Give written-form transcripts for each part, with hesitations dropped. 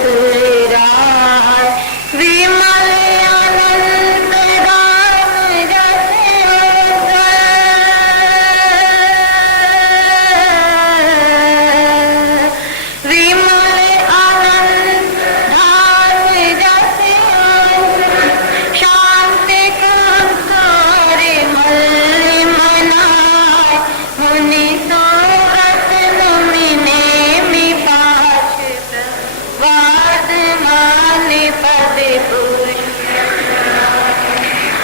सुराय विमल अनंत दान जसे विमल अनंत दान जसे शांति कंसरे मल मनाय मुनि सोरस नुमिने मिपाश वाद माने पद पुष्प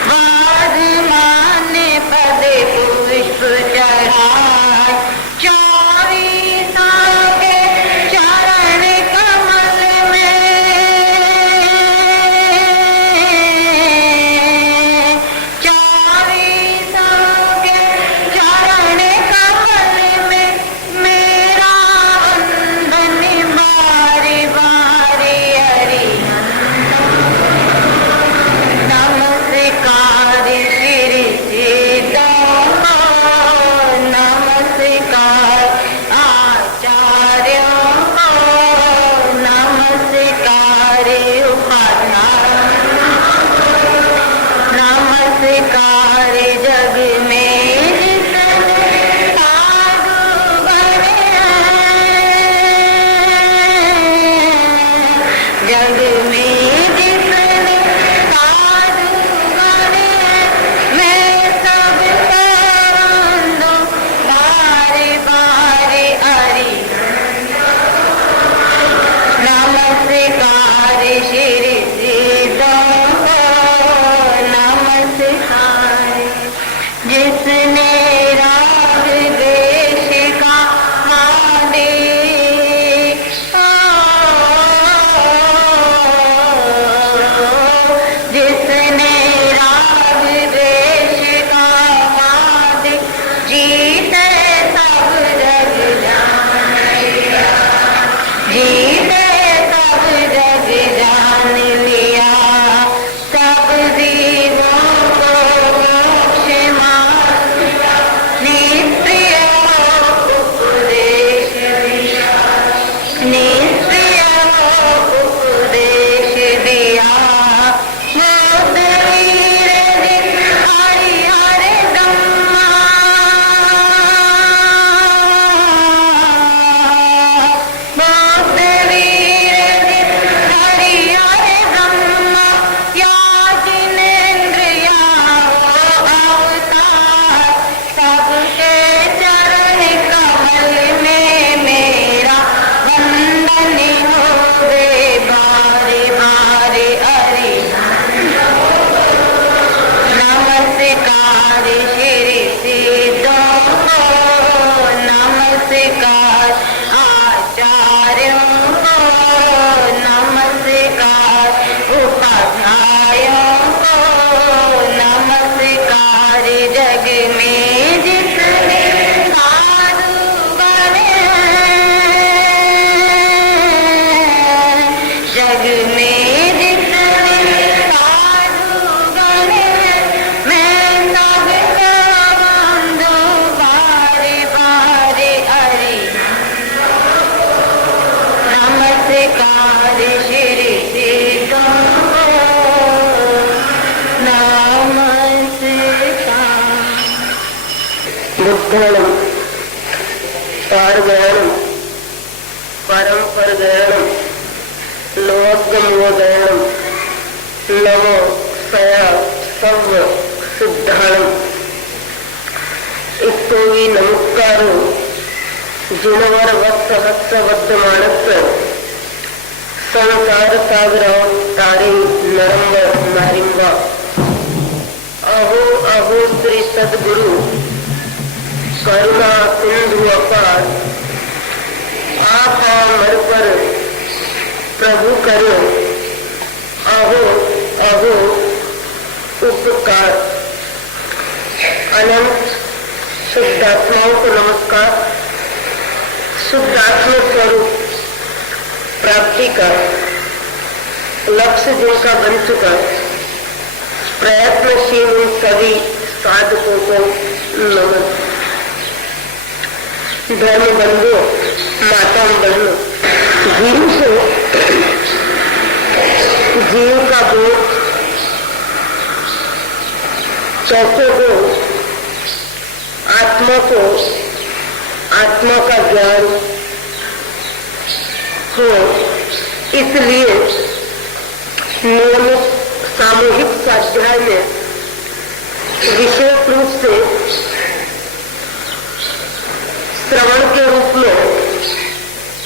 वाद माने पद पुष्प चढ़ाय चौबीसा के चरण कमल में चौबीसा के चरण कमल में मेरा वंदन बारी बारी हरि नमस्कार श्री सीता नमस्कार आचार्यों को नमस्कार नमस्कार जग में जितने साधु बने जग में जितने साधु बने मैं सबको वंदू बारी बारी हरि नमस्कार श्री सीतों को नमस्कार जिसने राग देश का मादे जिसने राग देश का मादे जीते सब जग जीते सब जग जान लिया सब जीवों को मोक्ष मार्ग निष्प्रिय उपदेश दिया निष्प्रिय उपदेश दिया मोद वीर हरि हरे ब्रह्मा मोद वीर हरि हरे ब्रह्मा या जिनेन्द्र या अवतार सबके चरण कमल में मेरा वंदन होवे बारे बारे हरि नमस्कार श्री सीतों को नमस्कार आचार्यों को नमस्कार उपाध्यायों को नमस्कार जग में जितने साधु बने जग में जितने साधु बने मैं सबको वंदू बारी बारी हरि नमस्कार श्री सीतों को नमस्कार बुद्धं पारगयणं परम परगयणं लोकगमोदयणं नमो सया सर्व सिद्धाणं इतोवी नमस्कारो जिनवर वत्स वत्स वर्धमानस्य संसार सागराव तारे नरंब मारिंबा अहो अहो श्री सद्गुरु करुणा सिंधु अपार आप मर पर प्रभु करो अहो अहो उपकार अनंत शुद्धात्माओं को नमस्कार। शुद्धात्मा स्वरूप प्राप्ति का लक्ष्य जिनका बन चुका प्रयत्नशील उन सभी साधकों को नमन। धर्म बंधु माता बहनों, जीव को जीव का बोध कैसे हो, आत्मा को आत्मा का ज्ञान हो, इसलिए नियमित सामूहिक स्वाध्याय में विशेष रूप से श्रवण के रूप में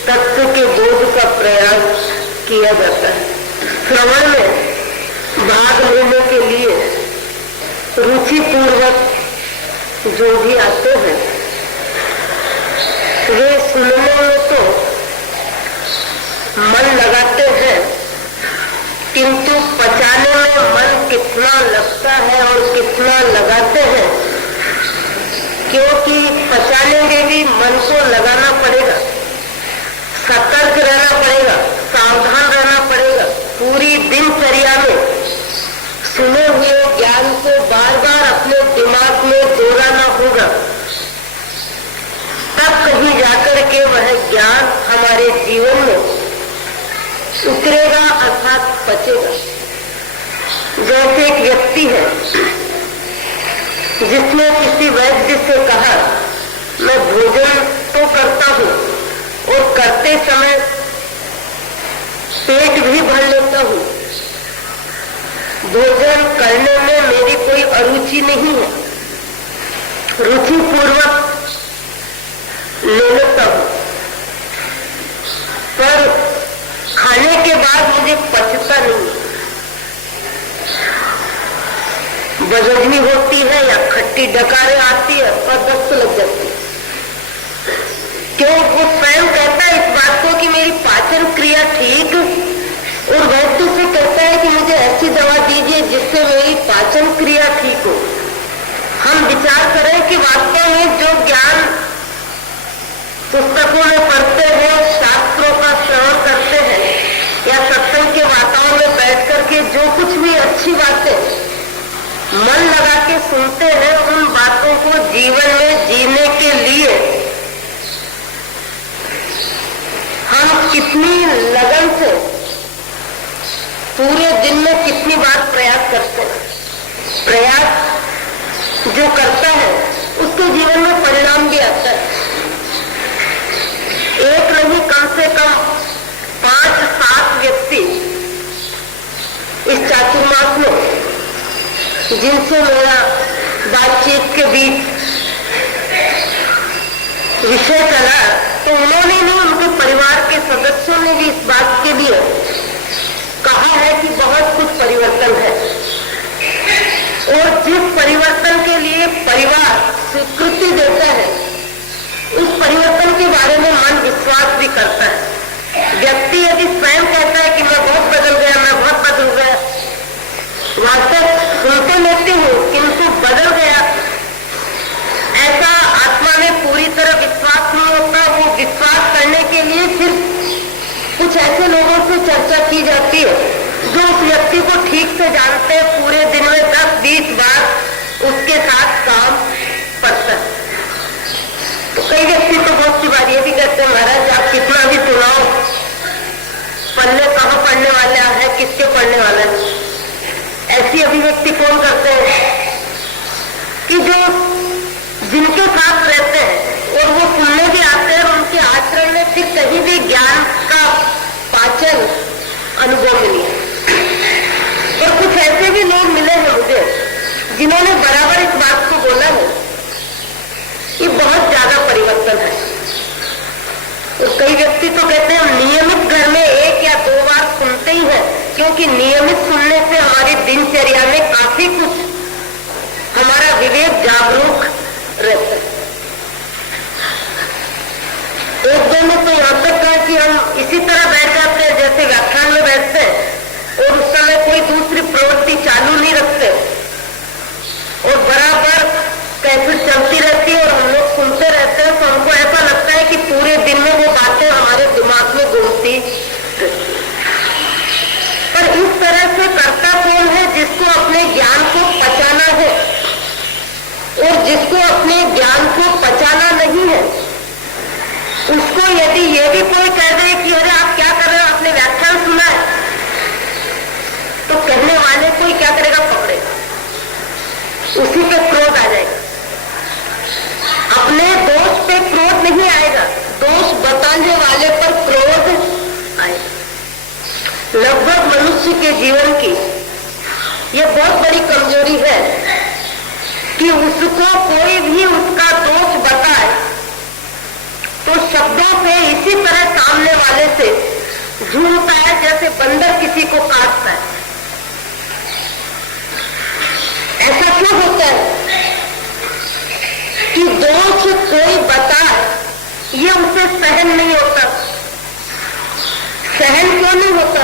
तत्व के बोध का प्रयास किया जाता है। श्रवण में भाग लेने के लिए रुचि पूर्वक जो भी आते हैं वे सुनने में तो मन लगाते हैं, किंतु पचाने में मन कितना लगता है और कितना लगाते हैं, क्योंकि पचाने में भी मन को लगाना पड़ेगा, सतर्क रहना पड़ेगा, सावधान रहना पड़ेगा। पूरी दिनचर्या में सुने हुए ज्ञान को बार बार अपने दिमाग में दोहराना होगा, तब कहीं जाकर के वह ज्ञान हमारे जीवन में उतरेगा अर्थात पचेगा। जैसे एक व्यक्ति है जिसने किसी वैद्य से कहा, मैं भोजन तो करता हूँ और करते समय पेट भी भर लेता हूँ, भोजन करने में मेरी कोई अरुचि नहीं है, रुचि पूर्वक ले लेता हूँ, पर खाने के बाद मुझे पचता नहीं, बदहजमी होती है या खट्टी डकारें आती है और दस्त लग जाती है। क्यों? वो स्वयं कहता है इस बात को कि मेरी पाचन क्रिया ठीक, और वैद्य से कहता है कि मुझे ऐसी दवा दीजिए जिससे मेरी पाचन क्रिया ठीक हो। हम विचार करें कि वास्तव में जो ज्ञान पुस्तकों में पढ़ते हैं, शास्त्रों का श्रवण करते हैं या सत्संग के वातावरण में बैठ करके जो कुछ भी अच्छी बातें मन लगा के सुनते हैं, उन बातों को जीवन में जीने के लिए हम कितनी लगन से पूरे दिन में कितनी बार प्रयास करते हैं। प्रयास जो करता है उसके जीवन में परिणाम भी आता है। एक नहीं, कम से कम 5-7 व्यक्ति इस चातुर्मास में जिनसे मेरा बातचीत के बीच विषय चला, तो उन्होंने भी, उनके परिवार के सदस्यों ने भी इस बात के लिए कहा है कि बहुत कुछ परिवर्तन है, और जिस परिवर्तन के लिए परिवार स्वीकृति देता है उस परिवर्तन के बारे में मन विश्वास भी करता है। व्यक्ति यदि स्वयं कहता है कि मैं बहुत बदल गया, मैं बहुत बदल गया, वास्तव सुनते लेती हूँ किंतु बदल गया, ऐसा आत्मा में पूरी तरह विश्वास नहीं होता। वो विश्वास करने के लिए फिर कुछ ऐसे लोगों से चर्चा की जाती है जो उस व्यक्ति को ठीक से जानते हैं, पूरे दिन में 10-20 बार उसके साथ काम करता है। तो कई व्यक्ति तो बहुत सी बार ये भी कहते हैं, महाराज आप कितना भी सुनाओ, पढ़ने कहाँ पढ़ने वाले हैं, किसके पढ़ने वाले हैं। ऐसी अभिव्यक्ति कौन करते हैं कि जो जिनके साथ रहते हैं और वो सुनने भी आते हैं, उनके आचरण में फिर कहीं भी ज्ञान का पाचन अनुभव नहीं है। और कुछ ऐसे भी लोग मिले हैं मुझे जिन्होंने बराबर इस बात को बोला है कि बहुत ज्यादा परिवर्तन है। और कई व्यक्ति तो कहते हैं हम नियमित घर में 1 या 2 बार सुनते ही हैं, क्योंकि नियमित सुनने से हमारी दिनचर्या में काफी कुछ हमारा विवेक जागरूक रहता है। एक दो ने तो यहाँ तक कहा कि हम इसी तरह बैठ जाते हैं जैसे व्याख्यान में बैठते हैं और उस समय कोई दूसरी प्रवृत्ति चालू नहीं रखते और बराबर कैसे चलती रहती है और हम लोग सुनते रहते हैं, तो हमको ऐसा लगता है कि पूरे दिन में वो बातें हमारे दिमाग में घूमती। पर इस तरह से करता कौन है? जिसको अपने ज्ञान को पचाना है, और जिसको अपने ज्ञान को पचाना नहीं है उसको यदि ये भी कोई कह दे कि अरे आप लगभग मनुष्य के जीवन की ये बहुत बड़ी कमजोरी है कि उसको कोई भी उसका दोष बताए तो शब्दों से इसी तरह सामने वाले से झूठता है जैसे बंदर किसी को काटता है। ऐसा क्यों होता है कि दोष कोई बताए ये उसे सहन नहीं होता? सहन क्यों नहीं होता?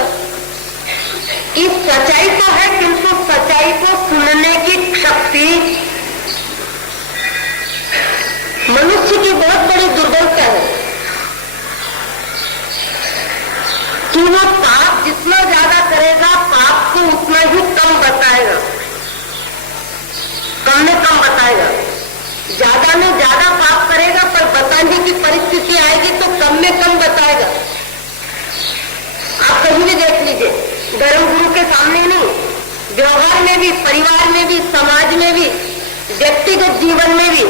इस सच्चाई तो है किंतु सच्चाई को सुनने की शक्ति मनुष्य की बहुत बड़ी दुर्बलता है कि वो पाप जितना ज्यादा करेगा पाप को उतना ही कम बताएगा, कम में कम बताएगा। ज्यादा में ज्यादा पाप करेगा पर बताने की परिस्थिति आएगी तो कम में कम बताएगा। आप कहीं भी देख लीजिए, धर्म गुरु के सामने नहीं, व्यवहार में भी, परिवार में भी, समाज में भी, व्यक्तिगत जीवन में भी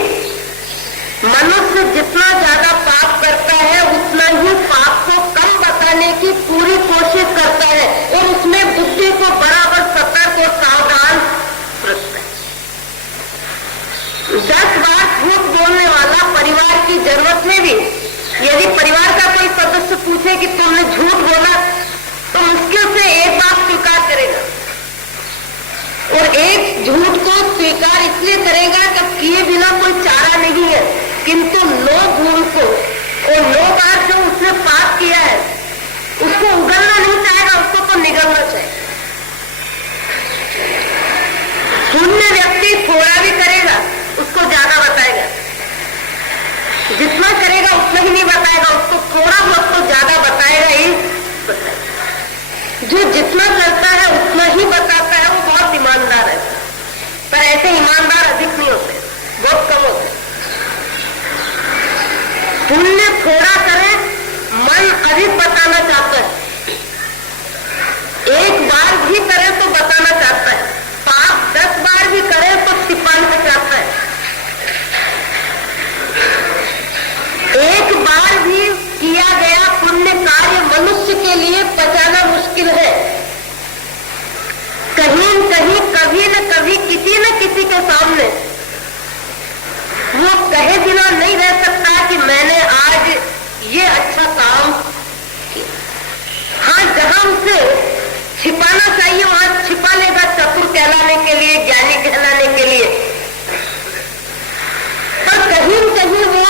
मनुष्य जितना ज्यादा पाप करता है उतना ही पाप को कम बताने की पूरी कोशिश करता है और उसमें बुद्धि को बराबर सतर्क और सावधान रखता है। 10 बार झूठ बोलने वाला परिवार की जरूरत में भी यदि परिवार का कोई सदस्य पूछे कि तुमने झूठ बोला तो मुश्किल से एक बात स्वीकार करेगा और एक झूठ को स्वीकार इसलिए करेगा जब किए बिना कोई चारा नहीं है, किंतु 9 गुण को और 9 बार जो उसने पाप किया है उसको उगलना नहीं चाहेगा, उसको तो निगलना चाहिए। शून्य व्यक्ति थोड़ा भी करेगा उसको ज्यादा बताएगा, जितना करेगा उतना ही नहीं बताएगा, उसको थोड़ा बहुत तो ज्यादा बताएगा ही बताएगा। जो जितना करता है उतना ही बताता है वो बहुत ईमानदार है, पर ऐसे ईमानदार अधिक नहीं होते, बहुत कम होते। पुण्य थोड़ा करे, मन अधिक बताना चाहता है, एक बार भी करे तो बताना चाहता है, पाप 10 बार भी करे तो छिपाना चाहता है। एक बार भी किया गया पुण्य कार्य मनुष्य के लिए पचाना मुश्किल है। कहीं न कहीं कभी न कभी किसी न किसी के सामने वो कहे बिना नहीं रह सकता कि मैंने आज ये अच्छा काम किया। हाँ, जहां उसे छिपाना चाहिए वहां छिपा लेगा, चतुर कहलाने के लिए, ज्ञानी कहलाने के लिए, पर कहीं न कहीं वो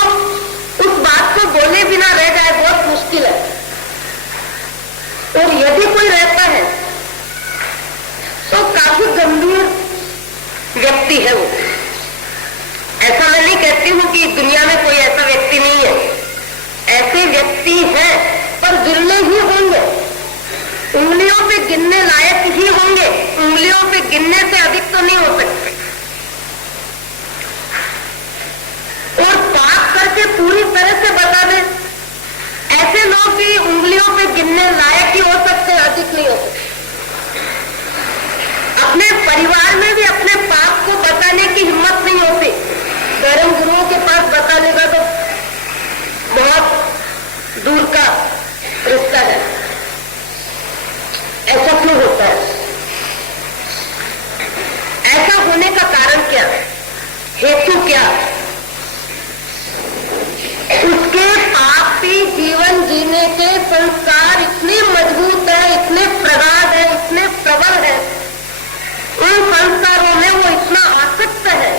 उस बात को बोले बिना रह जाए बहुत मुश्किल है। और यदि कोई रहता है तो काफी गंभीर व्यक्ति है वो। ऐसा मैं नहीं कहती हूं कि दुनिया में कोई ऐसा व्यक्ति नहीं है, ऐसे व्यक्ति हैं पर गिरने ही होंगे, उंगलियों पे गिनने लायक ही होंगे, उंगलियों पे गिनने से अधिक तो नहीं हो सकते। और पाप करके पूरी तरह से बता दे, ऐसे लोग भी उंगलियों पे गिनने लायक ही हो सकते हैं, अधिक नहीं हो सकते। अपने परिवार में भी अपने पाप को बताने की हिम्मत नहीं होती, धर्म गुरुओं के पास बता लेगा तो बहुत दूर का रिश्ता है। ऐसा क्यों होता है? ऐसा होने का कारण क्या, हेतु क्या? उसके पापी जीवन जीने के संस्कार इतने मजबूत है, इतने प्रगाढ़ है, इतने प्रबल है, उन संस्कारों में वो इतना आसक्त है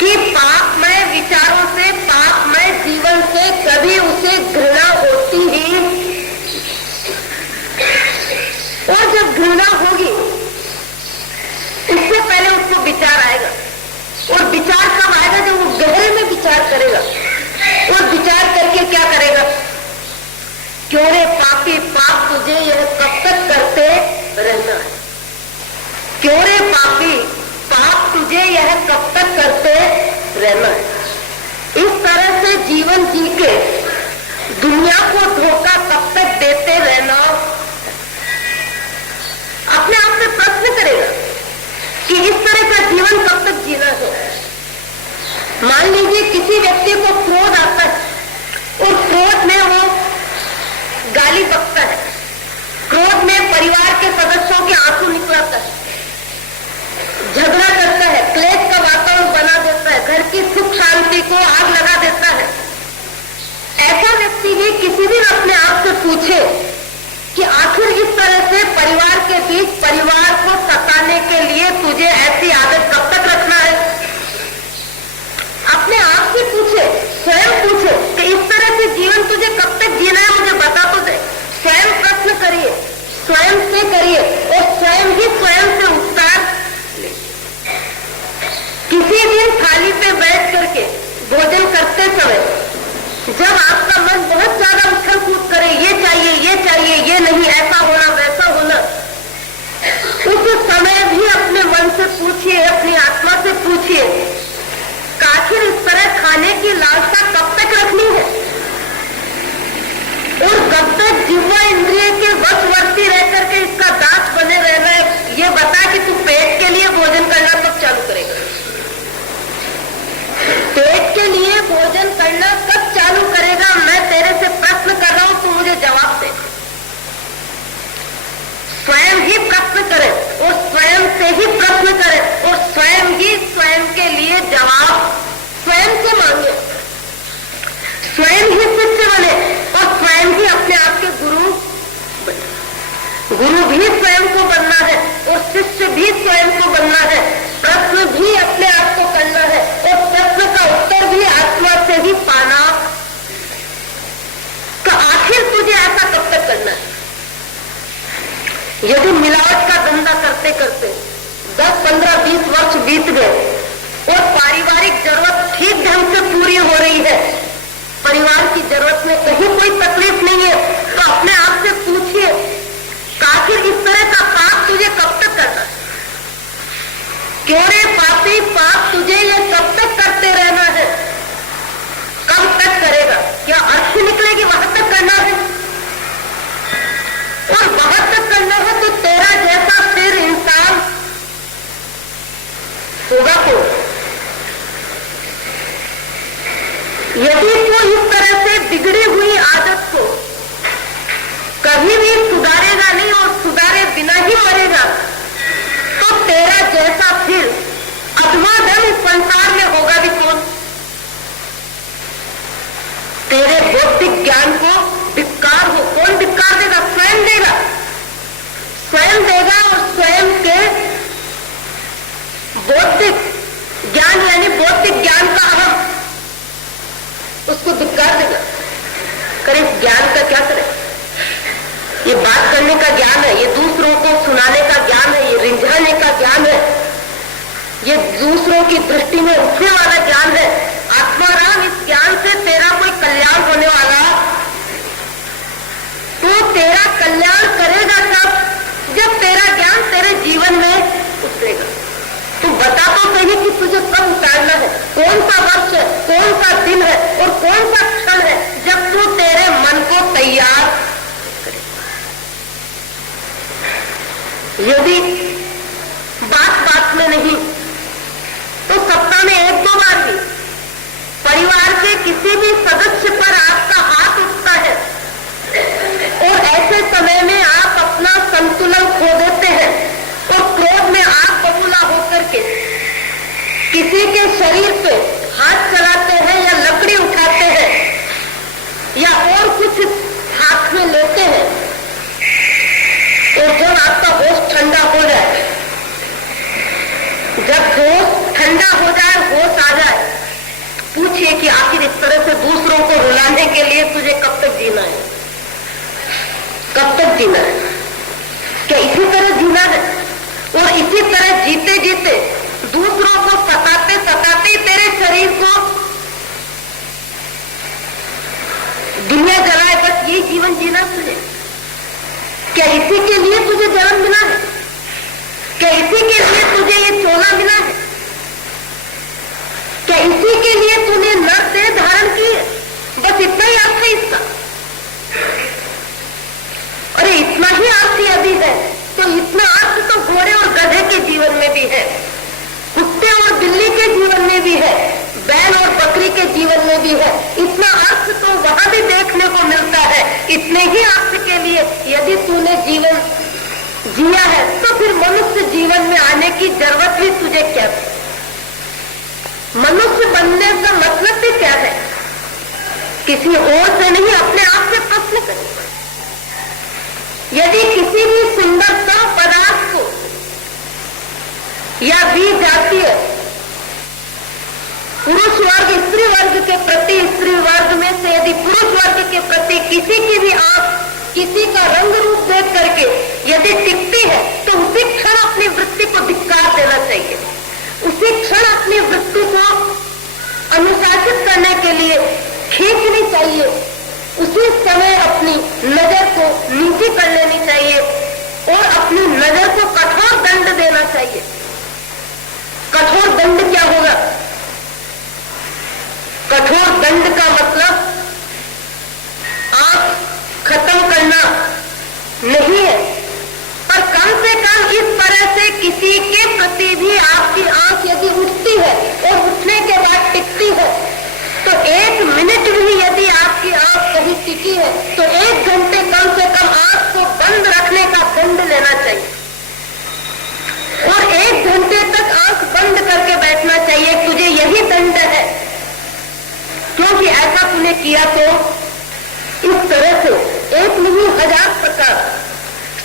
कि पापमय विचारों से, पापमय जीवन से कभी उसे घृणा होती ही। और जब घृणा होगी उससे पहले उसको विचार आएगा, और विचार कब आएगा? जब वो गहरे में विचार करेगा। और विचार करके क्या करेगा? क्यों रे पापी पाप तुझे यह कब तक करते रहना है? क्यों रे पापी पाप तुझे यह कब तक करते रहना है? इस तरह से जीवन जी के दुनिया को धोखा कब तक देते रहना? अपने आप से प्रश्न करेगा कि इस तरह का जीवन कब तक जीना है। मान लीजिए किसी व्यक्ति को क्रोध आता है और क्रोध में वो गाली बकता है, में परिवार के सदस्यों के आंसू निकलाता है, झगड़ा करता है, क्लेश का वातावरण बना देता है, घर की सुख शांति को आग लगा देता है। ऐसा व्यक्ति भी किसी दिन अपने आप से पूछे कि आखिर इस तरह से परिवार के बीच परिवार को सताने के लिए तुझे ऐसी आदत कब तक रखना है? अपने आप से पूछे, स्वयं पूछे कि इस तरह से जीवन तुझे कब तक जीना है, मुझे बता तो दे। स्वयं प्रश्न करिए, स्वयं से करिए और स्वयं ही स्वयं से उत्तर ले। किसी दिन थाली पे बैठ करके भोजन करते समय जब आपका मन बहुत ज्यादा उछल कूद करे, ये चाहिए, ये नहीं, ऐसा होना, वैसा होना, उस समय भी अपने मन से पूछिए, अपनी आत्मा से पूछिए, आखिर इस तरह खाने की लालसा कब तक रखनी है और कब तक जिह्वा इंद्रिय के वशवर्ती रह करके इसका दास बने रहना है? ये बता कि तू पेट के लिए भोजन करना कब चालू करेगा? पेट के लिए भोजन करना कब चालू करेगा? मैं तेरे से प्रश्न कर रहा हूं, तू मुझे जवाब दे। स्वयं ही प्रश्न करे और स्वयं से ही प्रश्न करे और स्वयं ही स्वयं के लिए जवाब स्वयं से मांगे, स्वयं ही शिष्य बने और स्वयं ही अपने आप के गुरु बने। गुरु भी स्वयं को बनना है और शिष्य भी स्वयं को बनना है। प्रश्न भी अपने आप को करना है और प्रश्न का उत्तर भी आत्मा से ही पाना। तो आखिर तुझे ऐसा कब तक करना है? यदि मिलावट का धंधा करते करते 10, 15, 20 वर्ष बीत गए और पारिवारिक जरूरत ठीक ढंग से पूरी हो रही है, परिवार की जरूरत में कहीं कोई तकलीफ नहीं है, तो अपने आप से पूछिए आखिर इस तरह का पाप तुझे कब तक करना है? क्यों रे पापी, पाप तुझे ये कब तक करते रहना है? कब तक करेगा? क्या अर्थ निकलेगी वहां तक करना है? और वहां तक करना है तो तेरा जैसा फिर इंसान होगा को। यदि तू इस तरह से बिगड़ी हुई आदत को कभी भी सुधारेगा नहीं और सुधारे बिना ही मरेगा, तो तेरा जैसा फिर अधमाधम इस संसार में होगा भी कौन? तेरे बौद्धिक ज्ञान को धिक्कार हो कौन धिक्कार देगा? स्वयं देगा, स्वयं देगा और स्वयं के बौद्धिक ज्ञान यानी बौद्धिक ज्ञान का अहम उसको धिक्कार देगा। करे इस ज्ञान का क्या करे? ये बात करने का ज्ञान है, ये दूसरों को सुनाने का ज्ञान है, ये रिंझाने का ज्ञान है, ये दूसरों की दृष्टि में उठने वाला ज्ञान है। आत्माराम, इस ज्ञान से तेरा कोई कल्याण होने वाला, तो तेरा कल्याण करेगा कब? जब तेरा ज्ञान तेरे जीवन में उतरेगा। तू बता तो सही कि तुझे कब उतारना है, कौन सा वर्ष है, कौन सा दिन है और कौन सा क्षण है जब तू तेरे मन को तैयार करे। यदि बात बात में नहीं तो सप्ताह में 1-2 बार भी परिवार के किसी भी सदस्य पर आपका हाथ उठता है और ऐसे समय में आप अपना संतुलन खो देते हैं और क्रोध में आग बबूला होकर के किसी के शरीर पे हाथ चलाते हैं या लकड़ी उठाते हैं या और कुछ हाथ में लेते हैं, और जब आपका होश ठंडा हो जाए, जब होश ठंडा हो जाए, होश आ जाए, पूछिए कि आखिर इस तरह से दूसरों को रुलाने के लिए तुझे कब तक जीना है? कब तक जीना है? क्या इसी तरह जीना है? और इसी तरह जीते जीते दूसरों को सताते सताते तेरे शरीर को दुनिया जलाए, बस यही जीवन जीना तुझे? क्या इसी के लिए तुझे जन्म मिला है? क्या इसी के लिए तुझे ये चोला मिला है? क्या इसी के लिए तूने नर देह धारण की? बस इतना ही अर्थ है इसका। अरे इतना ही अर्थ यदि है तो इतना अर्थ तो घोड़े और गधे के जीवन में भी है, कुत्ते और बिल्ली के जीवन में भी है, बैल और बकरी के जीवन में भी है। इतना अर्थ तो वहां भी देखने को मिलता है। इतने ही अर्थ के लिए यदि तूने जीवन जिया है तो फिर मनुष्य जीवन में आने की जरूरत भी तुझे क्या थी? मनुष्य बनने का मतलब भी क्या है? किसी और से नहीं, अपने आप से प्रश्न करें। यदि किसी भी सुंदरतम पदार्थ को या भी जाती है पुरुष वर्ग स्त्री वर्ग के प्रति, स्त्री वर्ग में से यदि पुरुष वर्ग के प्रति किसी की भी आंख किसी का रंग रूप देख करके यदि टिकती है तो उसी क्षण अपनी वृत्ति को धिक्कार देना चाहिए। उसी क्षण अपनी वृत्ति को अनुशासित करने के लिए खींचनी चाहिए। उसी समय अपनी नजर को नीचे कर लेनी चाहिए और अपनी नजर को कठोर दंड देना चाहिए। कठोर दंड क्या होगा? कठोर दंड का मतलब आंख खत्म करना नहीं है, पर कम से कम इस तरह से किसी के प्रति भी आपकी आंख यदि उठती है और उठने के बाद टिकती है तो 1 मिनट भी यदि आपकी आंख कहीं टिकी है तो 1 घंटे कम से कम आंख को बंद रखने का दंड लेना चाहिए और 1 घंटे तक आंख बंद करके बैठना चाहिए। तुझे यही दंड है, क्योंकि ऐसा तूने किया तो इस तरह से 1 नहीं 1000 प्रकार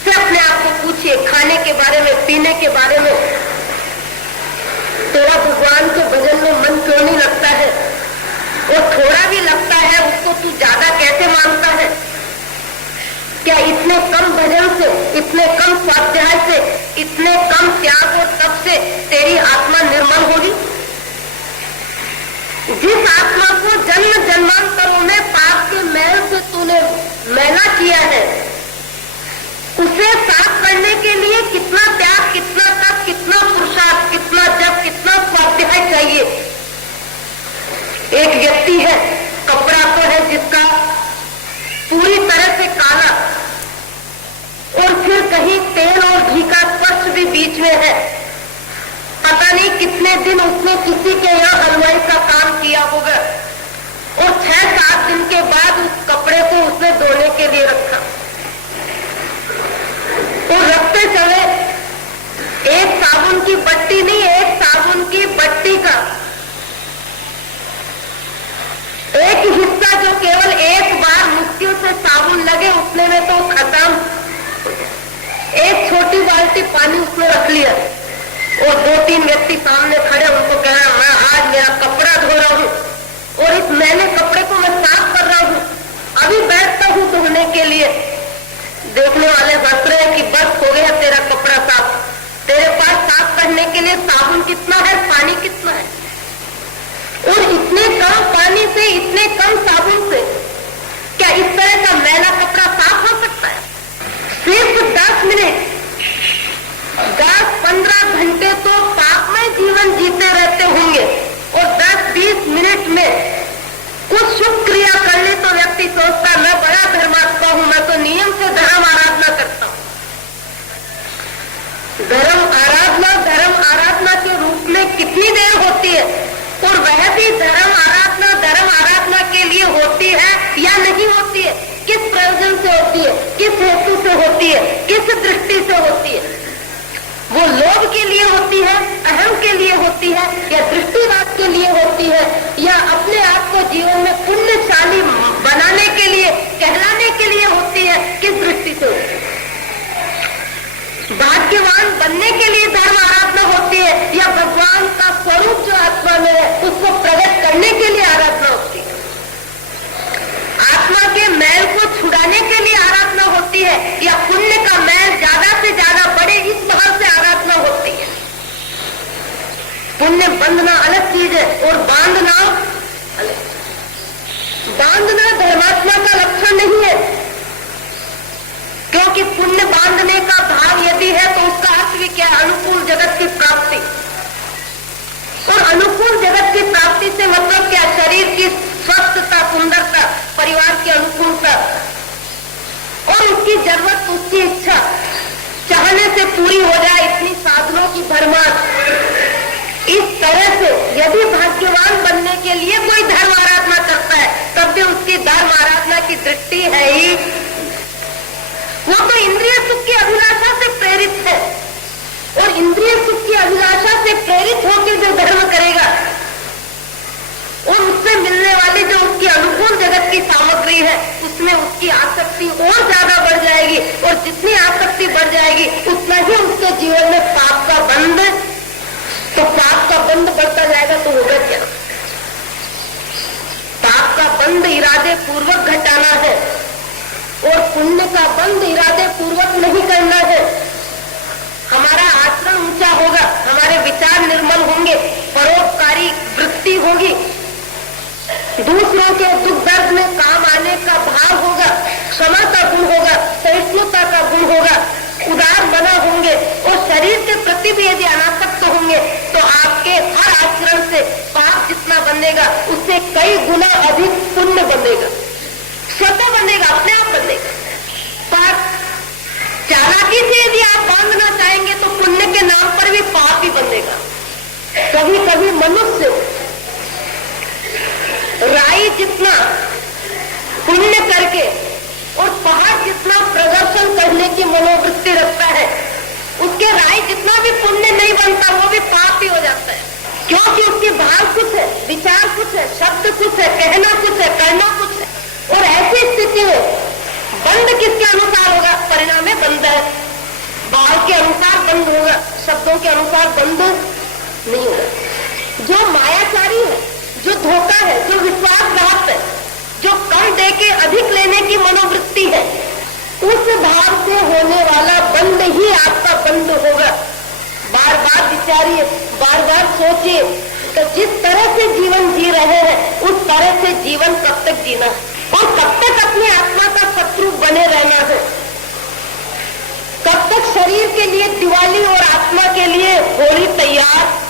से अपने आप को पूछिए। खाने के बारे में, पीने के बारे में, तेरा भगवान के भजन में मन क्यों नहीं लगता है? और थोड़ा भी लगता है उसको तू ज्यादा कैसे मानता है? क्या इतने कम भजन से, इतने कम स्वाध्याय से, इतने कम त्याग और तप से तेरी आत्मा निर्मल होगी? जिस आत्मा को जन्म जन्मांतरों में पाप के मैल से तूने मैला किया है उसे साफ करने के लिए कितना त्याग, कितना तप, कितना पुरुषार्थ, कितना जप, कितना स्वाध्याय चाहिए। एक व्यक्ति है, कपड़ा तो है जिसका पूरी तरह से काला और फिर कहीं तेल और घी का स्पर्श भी बीच में है। पता नहीं कितने दिन उसने किसी के यहाँ हलवाई का काम किया होगा और 6-7 दिन के बाद उस कपड़े को उसने धोने के लिए रखा और रखते समय एक साबुन की बट्टी नहीं, एक साबुन की बट्टी का एक हिस्सा जो केवल एक बार मुश्किल से साबुन लगे उतने में तो खत्म। एक छोटी बाल्टी पानी उसने रख लिया और 2-3 व्यक्ति सामने खड़े, उनको कह रहा मैं आज मेरा कपड़ा धो रहा हूँ और इस मैंने कपड़े को मैं साफ कर रहा हूँ, अभी बैठता हूँ धोने के लिए। देखने वाले हंस रहे हैं कि बस हो गया तेरा कपड़ा साफ। तेरे पास साफ करने के लिए साबुन कितना है, पानी कितना है? और इतने कम पानी से, इतने कम साबुन से क्या इस तरह का मैला कपड़ा साफ हो सकता है? सिर्फ 10 मिनट, 10-15 घंटे तो पापमय जीवन जीते रहते होंगे और 10-20 मिनट में कुछ शुभ क्रिया कर ले तो व्यक्ति सोचता मैं बड़ा धर्मात्मा हूं, मैं तो नियम से धर्म आराधना करता हूं। धर्म आराधना के रूप में कितनी देर होती है और वह भी धर्म आराधना के लिए होती है या नहीं होती है? किस प्रयोजन से होती है, किस हेतु से होती है, किस दृष्टि से होती है? वो लोभ के लिए होती है, अहम के लिए होती है या दृष्टिवाद के लिए होती है या अपने आप को जीवन में पुण्यशाली बनाने के लिए, कहलाने के लिए होती है? किस दृष्टि से होती है? भाग्यवान बनने के लिए धर्म आराधना होती है या भगवान का स्वरूप जो आत्मा में है उसको प्रकट करने के लिए आराधना होती है? आत्मा के मैल को छुड़ाने के लिए आराधना होती है या पुण्य का मैल ज्यादा से ज्यादा बढ़े इस भाव से आराधना होती है? पुण्य बंधना अलग चीज है और बांधना अलग। बांधना धर्मात्मा का लक्षण नहीं है, क्योंकि पुण्य बांधने का भाव यदि है तो उसका अर्थ भी क्या? अनुकूल जगत की प्राप्ति। और अनुकूल जगत की प्राप्ति से मतलब क्या? शरीर की स्वस्थता, सुंदरता, परिवार की अनुकूलता और उसकी जरूरत, उसकी इच्छा चाहने से पूरी हो जाए, इतनी साधनों की भरमार। इस तरह से यदि भाग्यवान बनने के लिए कोई धर्म आराधना करता है तब भी उसकी धर्म आराधना की दृष्टि है ही गई है उसमें उसकी आसक्ति और ज्यादा बढ़ जाएगी, और जितनी आसक्ति बढ़ जाएगी उतना ही उसके जीवन में पाप का बंध, तो पाप का बंध बढ़ता जाएगा तो होगा क्या? पाप का बंध इरादे पूर्वक घटाना है और पुण्य का बंध इरादे पूर्वक नहीं करना है। हमारा आचरण ऊंचा होगा, हमारे विचार निर्मल होंगे, परोपकारी वृत्ति होगी, दूसरों के दुख दर्द में काम आने का भाव होगा, क्षमा का गुण होगा, सहिष्णुता का गुण होगा, उदार बना होंगे और शरीर के प्रति भी यदि अनासक्त होंगे तो आपके हर आचरण से पाप जितना बनेगा उससे कई गुना अधिक पुण्य बनेगा, स्वतः बनेगा, अपने आप बनेगा। पाप चालाकी से यदि आप बांधना चाहेंगे तो पुण्य के नाम पर भी पाप ही बनेगा। कभी कभी मनुष्य राई जितना पुण्य करके और पहाड़ जितना प्रदर्शन करने की मनोवृत्ति रखता है, उसके राई जितना भी पुण्य नहीं बनता वो भी पाप ही हो जाता है, क्योंकि उसके भाव कुछ है, विचार कुछ है, शब्द कुछ है, कहना कुछ है, करना कुछ है। और ऐसी स्थिति में बंद किसके अनुसार होगा? परिणाम में बंद है, भाव के अनुसार बंद होगा, शब्दों के अनुसार बंद नहीं होगा। जो मायाचारी है, जो धोखा है, जो विश्वासघात है, जो कम दे के अधिक लेने की मनोवृत्ति है, उस भाव से होने वाला बंद ही आपका बंद होगा। बार बार विचारिए, बार बार सोचिए कि जिस तरह से जीवन जी रहे हैं उस तरह से जीवन कब तक जीना है और कब तक अपनी आत्मा का शत्रु बने रहना है, कब तक शरीर के लिए दिवाली और आत्मा के लिए होली तैयार।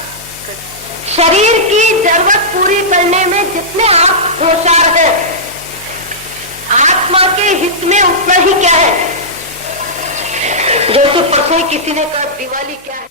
शरीर की जरूरत पूरी करने में जितने आप होशियार हैं, आत्मा के हित में उतना ही क्या है। जैसे परसों किसी ने कहा दिवाली क्या है।